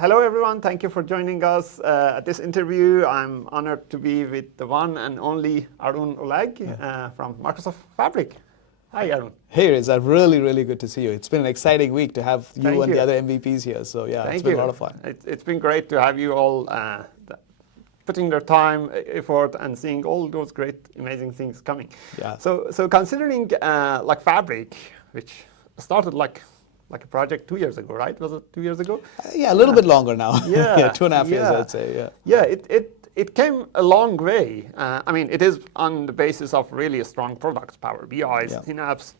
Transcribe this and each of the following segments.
Hello, everyone. Thank you for joining us at this interview. I'm honored to be with the one and only Arun Ulag from Microsoft Fabric. Hi, Arun. Hey, Reza, really good to see you. It's been an exciting week to have you and the other MVPs here. So yeah, it's been a lot of fun. It's been great to have you all putting their time, effort, and seeing all those great, amazing things coming. Yeah. So considering like Fabric, which started like a project 2 years ago, right? Was it 2 years ago? Yeah, a little bit longer now. Yeah, yeah, 2.5 years, I'd say. Yeah. Yeah, it came a long way. I mean, it is on the basis of really strong products, Power BI, Synapse,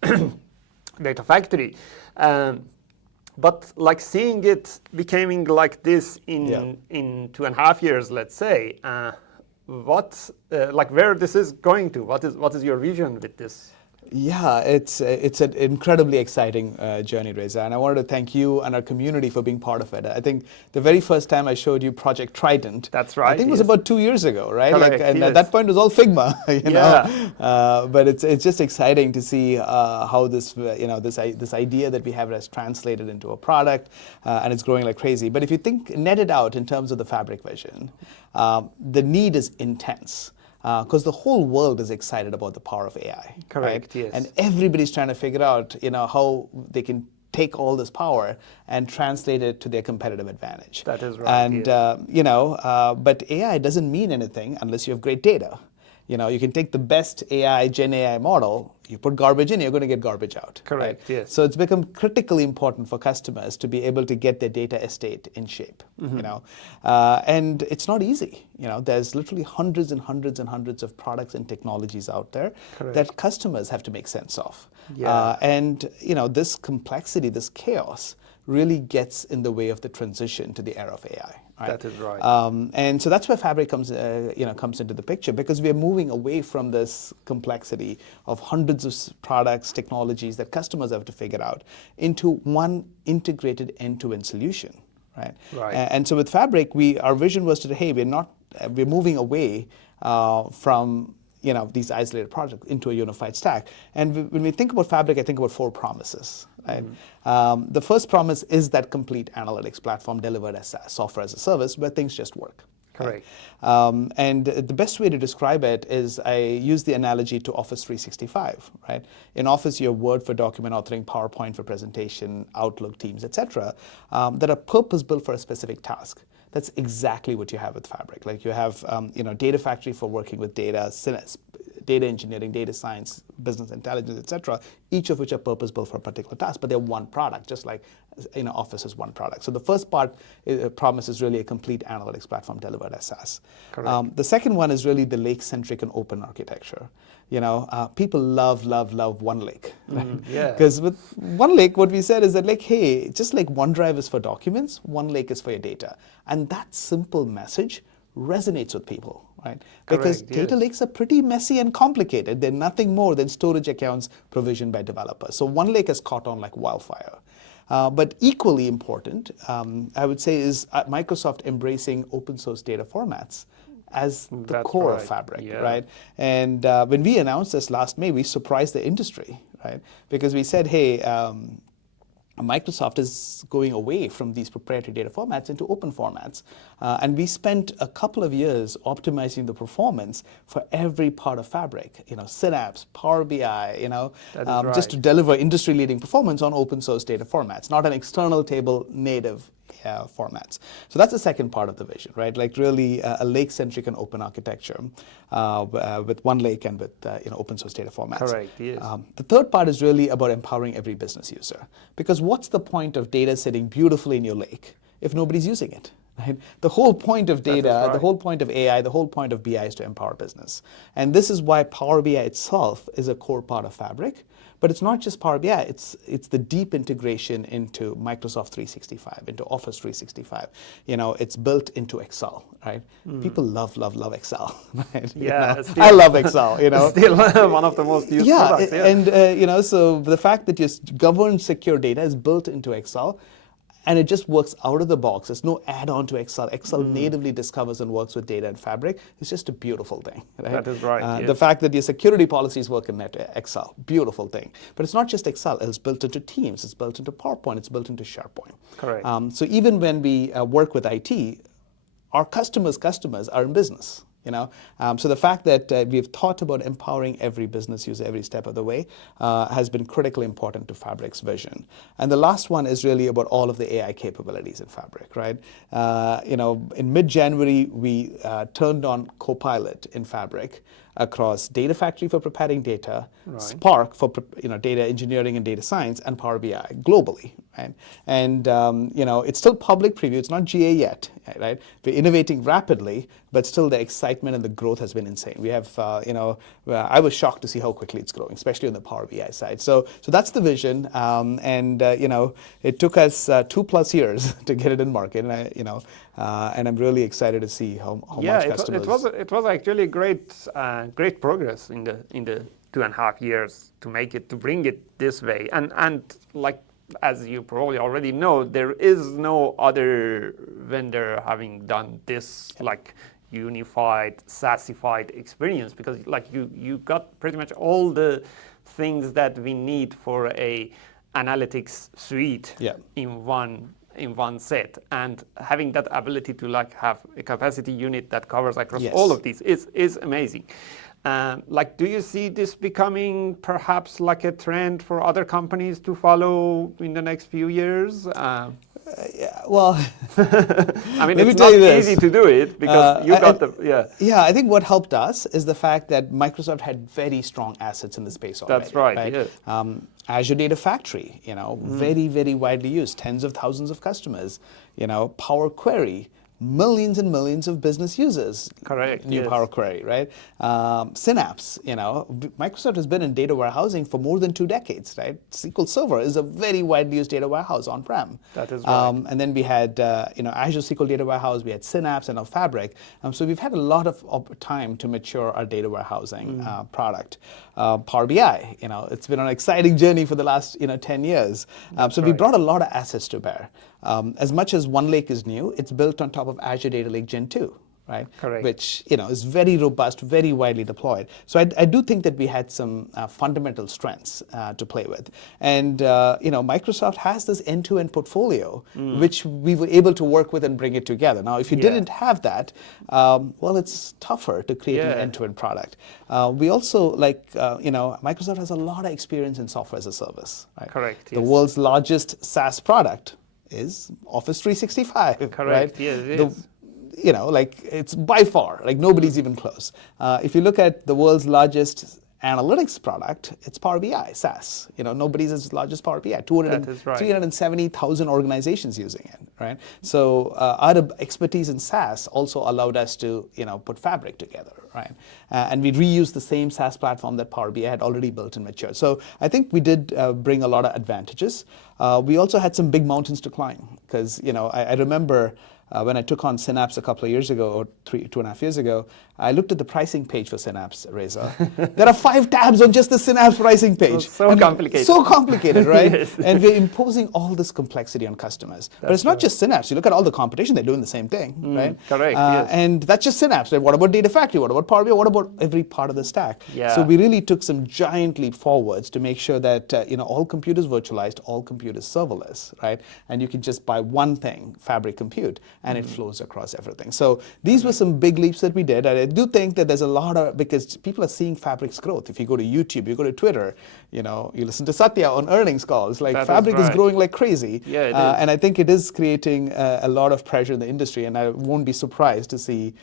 Data Factory. But like seeing it becoming like this in 2.5 years, let's say, like where this is going to? What is your vision with this? Yeah, it's an incredibly exciting journey, Reza, and I wanted to thank you and our community for being part of it. I think the very first time I showed you Project Trident, that's right, I think it was about 2 years ago, right? Correct, and at that point it was all Figma, you know. But it's just exciting to see how this this idea that we have has translated into a product, and it's growing like crazy. But if you net it out in terms of the Fabric vision, the need is intense. Because the whole world is excited about the power of AI. Correct, right? yes. And everybody's trying to figure out, how they can take all this power and translate it to their competitive advantage. That is right. And, but AI doesn't mean anything unless you have great data. You can take the best AI, Gen AI model, you put garbage in, you're going to get garbage out. Correct, right? yes. So it's become critically important for customers to be able to get their data estate in shape, and it's not easy. There's literally hundreds and hundreds and hundreds of products and technologies out there that customers have to make sense of. Yeah. And this complexity, this chaos, really gets in the way of the transition to the era of AI. Right? That is right. And so that's where Fabric comes into the picture, because we are moving away from this complexity of hundreds of products, technologies that customers have to figure out into one integrated end-to-end solution. Right. Right. And so with Fabric, our vision was to, hey, we're moving away from these isolated projects into a unified stack. And when we think about Fabric, I think about 4 promises. Right? The first promise is that complete analytics platform delivered as SaaS, software as a service, where things just work. Correct. Right? And the best way to describe it is I use the analogy to Office 365. Right? In Office, you have Word for document authoring, PowerPoint for presentation, Outlook, Teams, etc., that are purpose-built for a specific task. That's exactly what you have with Fabric. Like you have, Data Factory for working with data, data engineering, data science, business intelligence, etc., each of which are purpose-built for a particular task, but they're one product, just like Office is one product. So the first promise is really a complete analytics platform delivered as SaaS. Correct. The second one is really the lake-centric and open architecture. People love OneLake. Yeah. Because with OneLake, what we said is that, like, hey, just like OneDrive is for documents, OneLake is for your data. And that simple message resonates with people, right? Because data lakes are pretty messy and complicated. They're nothing more than storage accounts provisioned by developers. So OneLake has caught on like wildfire. But equally important, I would say, is Microsoft embracing open source data formats as the core of Fabric, right? And when we announced this last May, we surprised the industry, right? Because we said, hey, Microsoft is going away from these proprietary data formats into open formats. And we spent a couple of years optimizing the performance for every part of Fabric, Synapse, Power BI, just to deliver industry-leading performance on open source data formats, not an external table native formats. So that's the second part of the vision, right? Like really a lake-centric and open architecture with OneLake and with open source data formats. Correct, yes. The third part is really about empowering every business user. Because what's the point of data sitting beautifully in your lake if nobody's using it? Right? The whole point of data, the whole point of AI, the whole point of BI is to empower business. And this is why Power BI itself is a core part of Fabric. But it's not just Power BI, it's the deep integration into Microsoft 365, into Office 365. It's built into Excel, right? People love Excel, right? Yeah, I love Excel, It's still one of the most used products. Yeah, and so the fact that your governed secure data is built into Excel, and it just works out of the box. There's no add-on to Excel. Excel natively discovers and works with data in Fabric. It's just a beautiful thing, right? That is right. Yes. The fact that your security policies work in Excel, beautiful thing. But it's not just Excel. It's built into Teams. It's built into PowerPoint. It's built into SharePoint. Correct. So even when we work with IT, our customers are in business. So the fact that we've thought about empowering every business user every step of the way has been critically important to Fabric's vision. And the last one is really about all of the AI capabilities in Fabric, right? In mid-January, we turned on Copilot in Fabric across Data Factory for preparing data, Spark for data engineering and data science, and Power BI globally, right? And it's still public preview. It's not GA yet, right? We're innovating rapidly, but still the excitement and the growth has been insane. We have, I was shocked to see how quickly it's growing, especially on the Power BI side. So that's the vision, and it took us 2+ years to get it in market, and I'm really excited to see how much customers. It was actually great progress in the 2.5 years to bring it this way, and like, as you probably already know, there is no other vendor having done this like unified, SaaSified experience, because like you got pretty much all the things that we need for a analytics suite in one set, and having that ability to like have a capacity unit that covers across all of these is amazing. Like, do you see this becoming perhaps like a trend for other companies to follow in the next few years? Well, I mean, it's not easy to do it because you got Yeah, I think what helped us is the fact that Microsoft had very strong assets in the space already. That's right. Yes. Azure Data Factory, very, very widely used, tens of thousands of customers. Power Query, millions and millions of business users. Correct. New Power Query, right? Synapse, Microsoft has been in data warehousing for more than 2 decades, right? SQL Server is a very widely used data warehouse on-prem. That is right. And then we had, Azure SQL Data Warehouse, we had Synapse and now Fabric. So we've had a lot of time to mature our data warehousing product. Power BI, it's been an exciting journey for the last, 10 years. So we brought a lot of assets to bear. As much as OneLake is new, it's built on top of Azure Data Lake Gen 2, right? Correct. Which is very robust, very widely deployed. So I do think that we had some fundamental strengths to play with. And Microsoft has this end-to-end portfolio, which we were able to work with and bring it together. Now, if you didn't have that, well, it's tougher to create an end-to-end product. We also, Microsoft has a lot of experience in software as a service, right? Correct. The world's largest SaaS product is Office 365. Correct. Right? Yes, it is. It's by far, nobody's even close. If you look at the world's largest analytics product, it's Power BI, SaaS. Nobody's as large as Power BI. 370,000 organizations using it, right? So our expertise in SaaS also allowed us to, put Fabric together, right? And we reused the same SaaS platform that Power BI had already built and matured. So I think we did bring a lot of advantages. We also had some big mountains to climb because, I remember when I took on Synapse a couple of years ago, or 2.5 years ago, I looked at the pricing page for Synapse, Reza. There are 5 tabs on just the Synapse pricing page. So complicated. So complicated, right? Yes. And we're imposing all this complexity on customers. But it's not just Synapse. You look at all the competition, they're doing the same thing, right? Correct, yes. And that's just Synapse. Right? What about Data Factory? What about Power BI? What about every part of the stack? Yeah. So we really took some giant leap forwards to make sure that all computers virtualized, all computers serverless, right? And you can just buy one thing, Fabric Compute, and it flows across everything. So these were some big leaps that we did. And I do think that there's a lot of, because people are seeing Fabric's growth. If you go to YouTube, you go to Twitter, you listen to Satya on earnings calls, Fabric is growing like crazy. Yeah, it is. And I think it is creating a lot of pressure in the industry, and I won't be surprised to see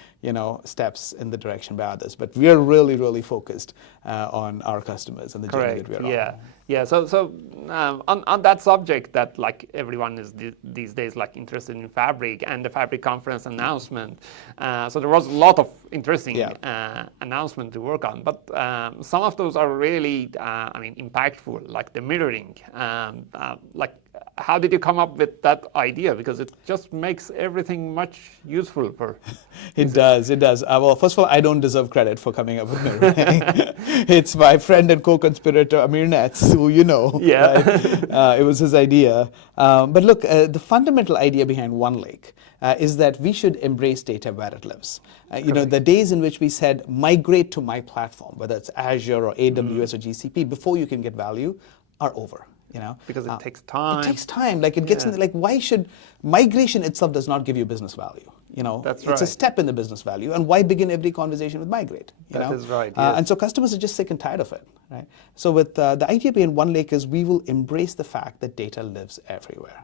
steps in the direction by others. But we are really, really focused on our customers and the journey that we are on. Yeah. So on that subject, that everyone is these days interested in Fabric and the Fabric conference announcement. So there was a lot of interesting announcement to work on, but some of those are really impactful, like the mirroring. how did you come up with that idea? Because it just makes everything much useful for. It does. Well, first of all, I don't deserve credit for coming up with mirroring. It's my friend and co-conspirator Amir Nets, who you know. Yeah. Right? It was his idea. But look, the fundamental idea behind OneLake is that we should embrace data where it lives. The days in which we said migrate to my platform, whether it's Azure or AWS or GCP, before you can get value, are over. Because it takes time. It takes time. Like it gets in. Like why should migration itself does not give you business value? That's it's a step in the business value. And why begin every conversation with migrate? That is right. Yes. And so customers are just sick and tired of it, right? So with the idea behind OneLake is we will embrace the fact that data lives everywhere.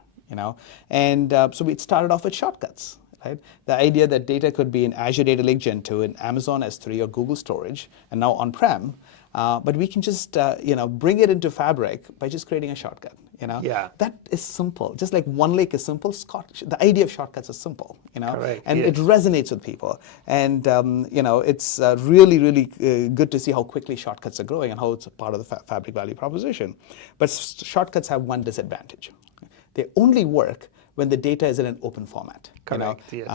And so we started off with shortcuts. Right? The idea that data could be in Azure Data Lake Gen 2, in Amazon S3 or Google Storage, and now on-prem, but we can just bring it into Fabric by just creating a shortcut. Yeah. That is simple. Just like OneLake is simple, the idea of shortcuts is simple. Correct. And yes. it resonates with people. And it's really, really good to see how quickly shortcuts are growing and how it's a part of the Fabric value proposition. But shortcuts have one disadvantage. They only work when the data is in an open format. Correct, yes.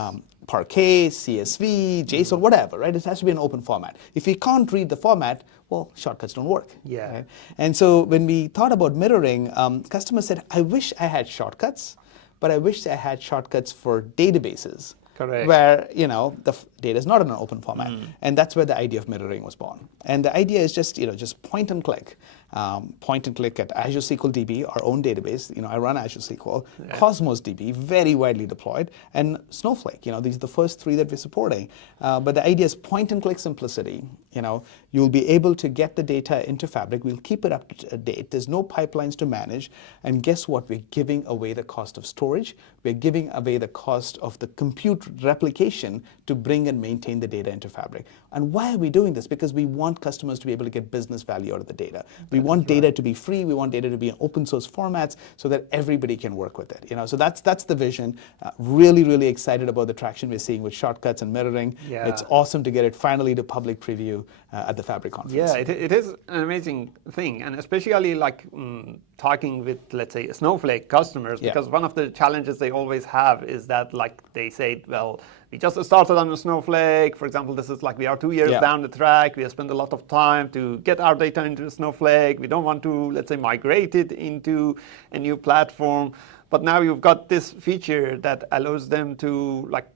Parquet, CSV, JSON, whatever, right? It has to be an open format. If you can't read the format, well, shortcuts don't work. Yeah. Right? And so when we thought about mirroring, customers said, I wish I had shortcuts, but I wish I had shortcuts for databases. Correct. Where the data is not in an open format, and that's where the idea of mirroring was born. And the idea is just point and click at Azure SQL DB, our own database. I run Azure SQL, yeah. Cosmos DB, very widely deployed, and Snowflake. These are the first three that we're supporting. But the idea is point and click simplicity. You'll be able to get the data into Fabric. We'll keep it up to date. There's no pipelines to manage, and guess what? We're giving away the cost of storage. We're giving away the cost of the compute replication to bring and maintain the data into Fabric. And why are we doing this? Because we want customers to be able to get business value out of the data. We want data to be free. We want data to be in open source formats so that everybody can work with it. So that's the vision. Really, really excited about the traction we're seeing with shortcuts and mirroring. Yeah. It's awesome to get it finally to public preview at the Fabric conference. Yeah, it is an amazing thing, and especially like talking with, let's say, Snowflake customers, because one of the challenges they always have is that, like, they say, well, we just started on a Snowflake. For example, this is like we are 2 years down the track. We have spent a lot of time to get our data into Snowflake. We don't want to, let's say, migrate it into a new platform. But now you've got this feature that allows them to, like,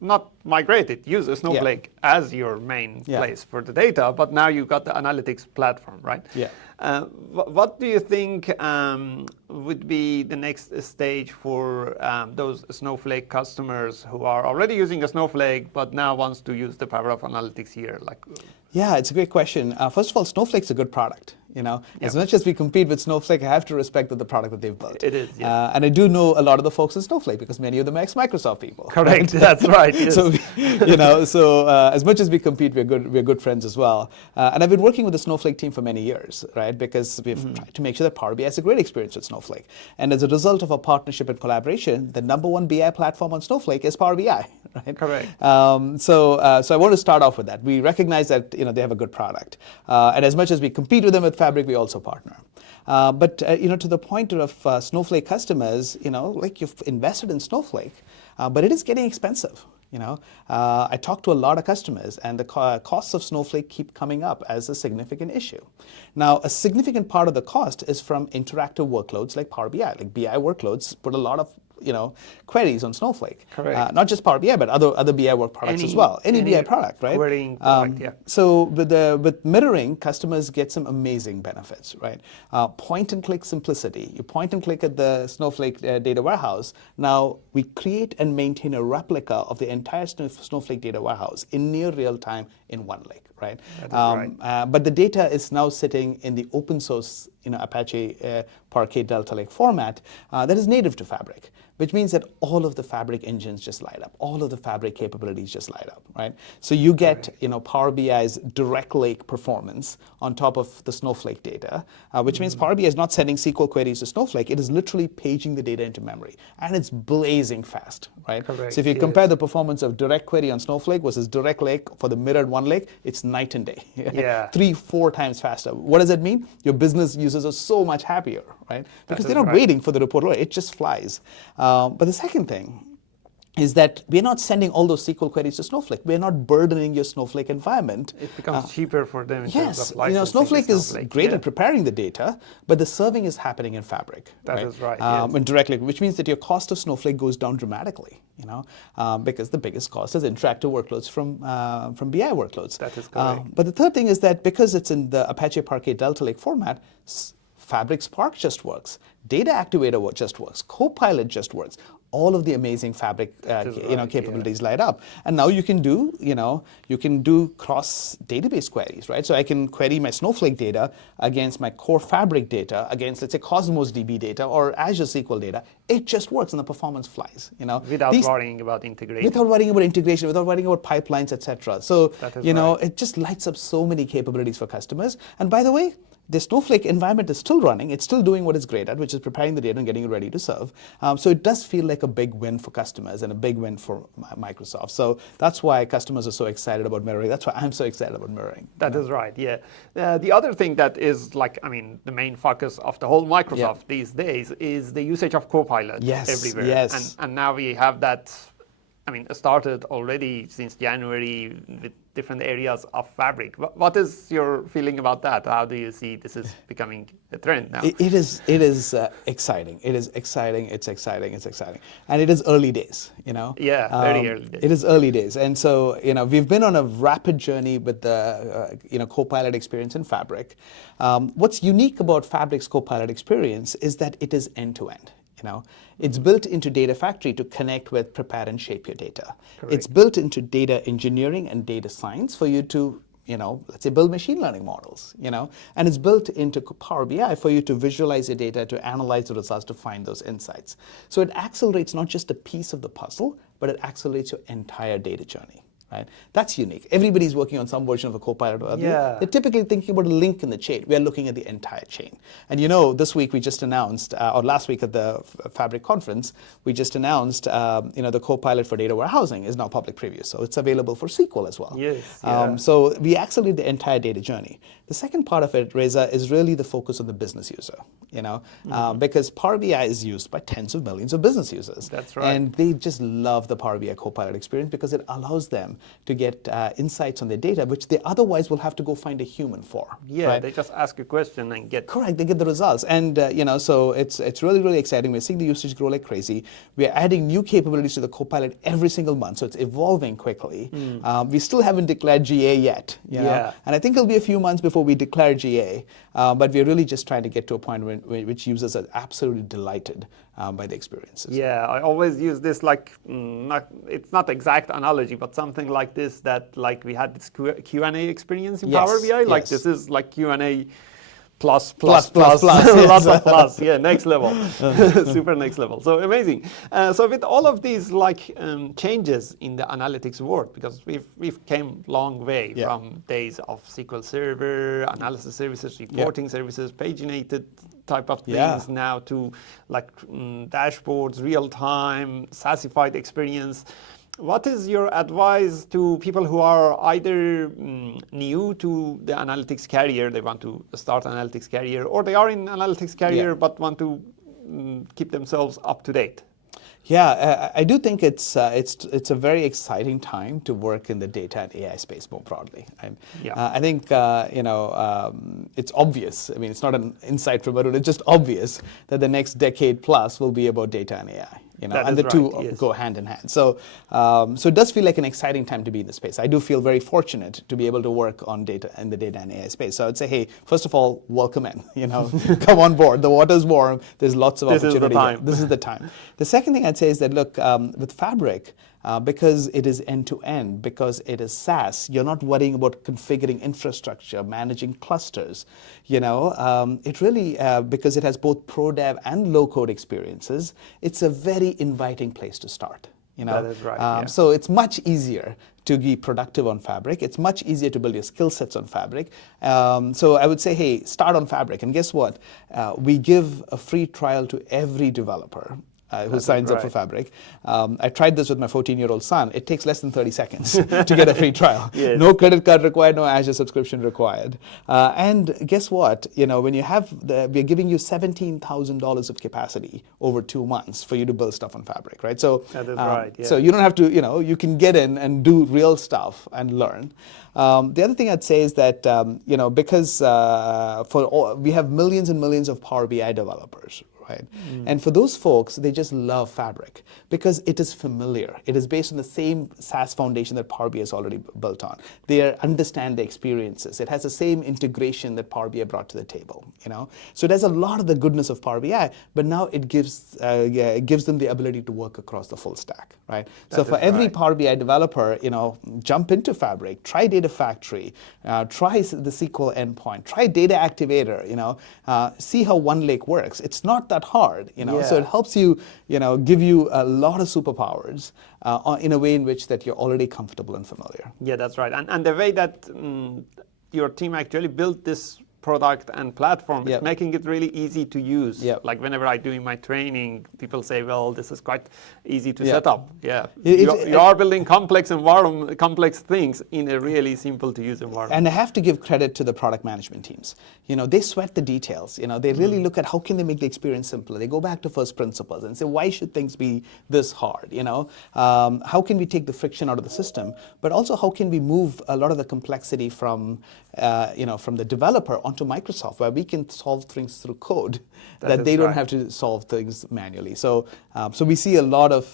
not migrate it, use a Snowflake as your main place for the data, but now you've got the analytics platform, right? Yeah. What do you think would be the next stage for those Snowflake customers who are already using a Snowflake, but now wants to use the power of analytics here? Yeah, it's a great question. First of all, Snowflake's a good product. As much as we compete with Snowflake, I have to respect the product that they've built. It is, yeah. And I do know a lot of the folks in Snowflake because many of them are ex-Microsoft people. Correct, right? That's right. Yes. So, as much as we compete, we're good friends as well. And I've been working with the Snowflake team for many years, right? Because we've tried to make sure that Power BI has a great experience with Snowflake. And as a result of our partnership and collaboration, the #1 BI platform on Snowflake is Power BI, right? Correct. So I want to start off with that. We recognize that they have a good product, and as much as we compete with them with Fabric, we also partner. But to the point of Snowflake customers, like you've invested in Snowflake, but it is getting expensive. I talk to a lot of customers, and the costs of Snowflake keep coming up as a significant issue. Now, a significant part of the cost is from interactive workloads like Power BI. Like BI workloads put a lot of queries on Snowflake. Correct. Not just Power BI, but other BI work products as well. Any BI product, right? Querying product, yeah. So with mirroring, customers get some amazing benefits, right? Point and click simplicity. You point and click at the Snowflake data warehouse. Now we create and maintain a replica of the entire Snowflake data warehouse in near real time in OneLake, right? That is right. But the data is now sitting in the open source Apache Parquet Delta Lake format that is native to Fabric, which means that all of the Fabric engines just light up. All of the Fabric capabilities just light up, right? So you get Power BI's direct lake performance on top of the Snowflake data, which means Power BI is not sending SQL queries to Snowflake. It is literally paging the data into memory, and it's blazing fast, right? Correct. So if you compare the performance of direct query on Snowflake versus direct lake for the mirrored OneLake, it's night and day. Yeah. 3-4 times faster. What does that mean? Your business uses users are so much happier, right? Because they're not waiting for the report, it just flies. But the second thing is that we're not sending all those SQL queries to Snowflake. We're not burdening your Snowflake environment. It becomes cheaper for them in terms of Yes, Snowflake is great at preparing the data, but the serving is happening in Fabric. That is right, yes. And directly, which means that your cost of Snowflake goes down dramatically, because the biggest cost is interactive workloads from BI workloads. That is correct. But the third thing is that because it's in the Apache Parquet Delta Lake format, Fabric Spark just works. Data Activator just works. Copilot just works. All of the amazing Fabric capabilities light up. And now you can do cross database queries, right? So I can query my Snowflake data against my core Fabric data, against, let's say, Cosmos DB data or Azure SQL data. It just works and the performance flies, Without worrying about integration. Without worrying about integration, without worrying about pipelines, etc. So, it just lights up so many capabilities for customers. And by the way, the Snowflake environment is still running. It's still doing what it's great at, which is preparing the data and getting it ready to serve. So it does feel like a big win for customers and a big win for Microsoft. So that's why customers are so excited about mirroring. That's why I'm so excited about mirroring. That is right, yeah. The other thing that is the main focus of the whole Microsoft these days is the usage of Copilot everywhere. Yes. And now we have that, started already since January with different areas of Fabric. What is your feeling about that? How do you see this is becoming a trend now? It is exciting. It is exciting. It's exciting. It's exciting. And it is early days, Yeah, very early days. It is early days. And so, we've been on a rapid journey with the, Copilot experience in Fabric. What's unique about Fabric's Copilot experience is that it is end-to-end. It's built into Data Factory to connect with, prepare, and shape your data. Correct. It's built into data engineering and data science for you to, let's say, build machine learning models, and it's built into Power BI for you to visualize your data, to analyze the results, to find those insights. So it accelerates not just a piece of the puzzle, but it accelerates your entire data journey. Right? That's unique. Everybody's working on some version of a Copilot or other. Yeah. They're typically thinking about a link in the chain. We are looking at the entire chain. And this week we just announced, or last week at the Fabric conference, we just announced, the Copilot for data warehousing is now public preview. So it's available for SQL as well. Yes. So we accelerate the entire data journey. The second part of it, Reza, is really the focus on the business user. Because Power BI is used by tens of millions of business users. That's right. And they just love the Power BI Copilot experience because it allows them to get insights on their data, which they otherwise will have to go find a human for. Yeah, right? they just ask a question and get... Correct, they get the results. And, so it's really, really exciting. We're seeing the usage grow like crazy. We're adding new capabilities to the Copilot every single month, so it's evolving quickly. We still haven't declared GA yet. And I think it'll be a few months before we declare GA, but we're really just trying to get to a point which users are absolutely delighted by the experiences. Yeah, I always use this it's not exact analogy, but something like this, that we had this Q&A experience in Power BI. This is like Q&A plus. Lots of plus. Yeah, next level. Super next level. So amazing. So with all of these changes in the analytics world, because we've came long way from days of SQL Server, analysis services, reporting services, paginated type of things now to dashboards, real time, SaaSified experience. What is your advice to people who are either new to the analytics career, they want to start analytics career, or they are in analytics career but want to keep themselves up to date? Yeah, I do think it's a very exciting time to work in the data and AI space more broadly. I think it's obvious. It's not an insight from Arun. It's just obvious that the next decade plus will be about data and AI. And the two go hand in hand. So it does feel like an exciting time to be in the space. I do feel very fortunate to be able to work on data in the data and AI space. So I'd say, hey, first of all, welcome in. Come on board. The water's warm. There's lots of opportunity. This is the time. The second thing I'd say is that, look, with Fabric, because it is end-to-end, because it is SaaS, you're not worrying about configuring infrastructure, managing clusters. It really, because it has both pro dev and low code experiences, it's a very inviting place to start. That is right. So it's much easier to be productive on Fabric. It's much easier to build your skill sets on Fabric. So I would say, hey, start on Fabric. And guess what? We give a free trial to every developer who signs up for Fabric. I tried this with my 14-year-old son. It takes less than 30 seconds to get a free trial. Yes. No credit card required, no Azure subscription required. And guess what? When you have we're giving you $17,000 of capacity over 2 months for you to build stuff on Fabric, right? So that is right. Yeah. So you don't have to, you can get in and do real stuff and learn. The other thing I'd say is that because we have millions and millions of Power BI developers, right? And for those folks, they just love Fabric because it is familiar. It is based on the same SaaS foundation that Power BI is already built on. They understand the experiences. It has the same integration that Power BI brought to the table. So it has a lot of the goodness of Power BI, but now it gives them the ability to work across the full stack, right? So for every Power BI developer, jump into Fabric, try Data Factory, try the SQL endpoint, try Data Activator. See how OneLake works. It's not that hard, so it helps you, give you a lot of superpowers in a way in which that you're already comfortable and familiar. Yeah, that's right. And the way that your team actually built this product and platform is making it really easy to use. Like whenever I do my training, people say, well, this is quite easy to set up. You are building complex things in a really simple to use environment. And I have to give credit to the product management teams. They sweat the details. They really look at how can they make the experience simpler. They go back to first principles and say, why should things be this hard? How can we take the friction out of the system? But also, how can we move a lot of the complexity from the developer onto Microsoft, where we can solve things through code that they don't have to solve things manually. So we see a lot of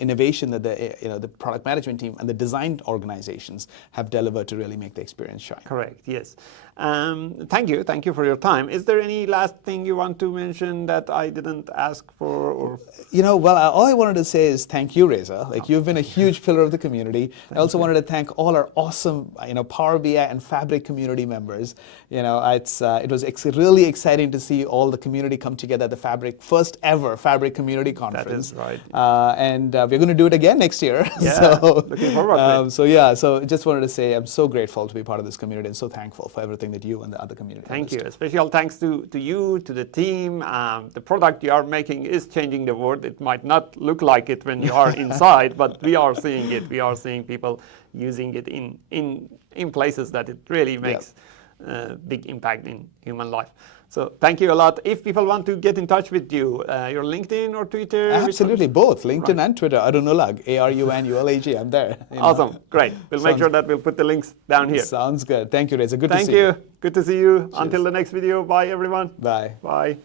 innovation that the product management team and the design organizations have delivered to really make the experience shine. Correct. Yes. Thank you for your time. Is there any last thing you want to mention that I didn't ask for? Or? All I wanted to say is thank you, Reza. You've been a huge pillar of the community. I also wanted to thank all our awesome, Power BI and Fabric community members. It was really exciting to see all the community come together at the first ever Fabric Community Conference. That is right. And we're going to do it again next year. Yeah, looking forward to it. So just wanted to say I'm so grateful to be part of this community and so thankful for everything that you and the other community. Thank you. Special thanks to you, to the team. The product you are making is changing the world. It might not look like it when you are inside, but we are seeing it. We are seeing people using it in places that it really makes big impact in human life. So thank you a lot. If people want to get in touch with you, your LinkedIn or Twitter? Absolutely, both LinkedIn and Twitter. Arun Ulag, ARUNULAG. I'm there. Awesome, great. We'll make sure that we'll put the links down here. Sounds good. Thank you, Reza. Good to see you. Thank you. Good to see you. Cheers. Until the next video. Bye, everyone. Bye. Bye.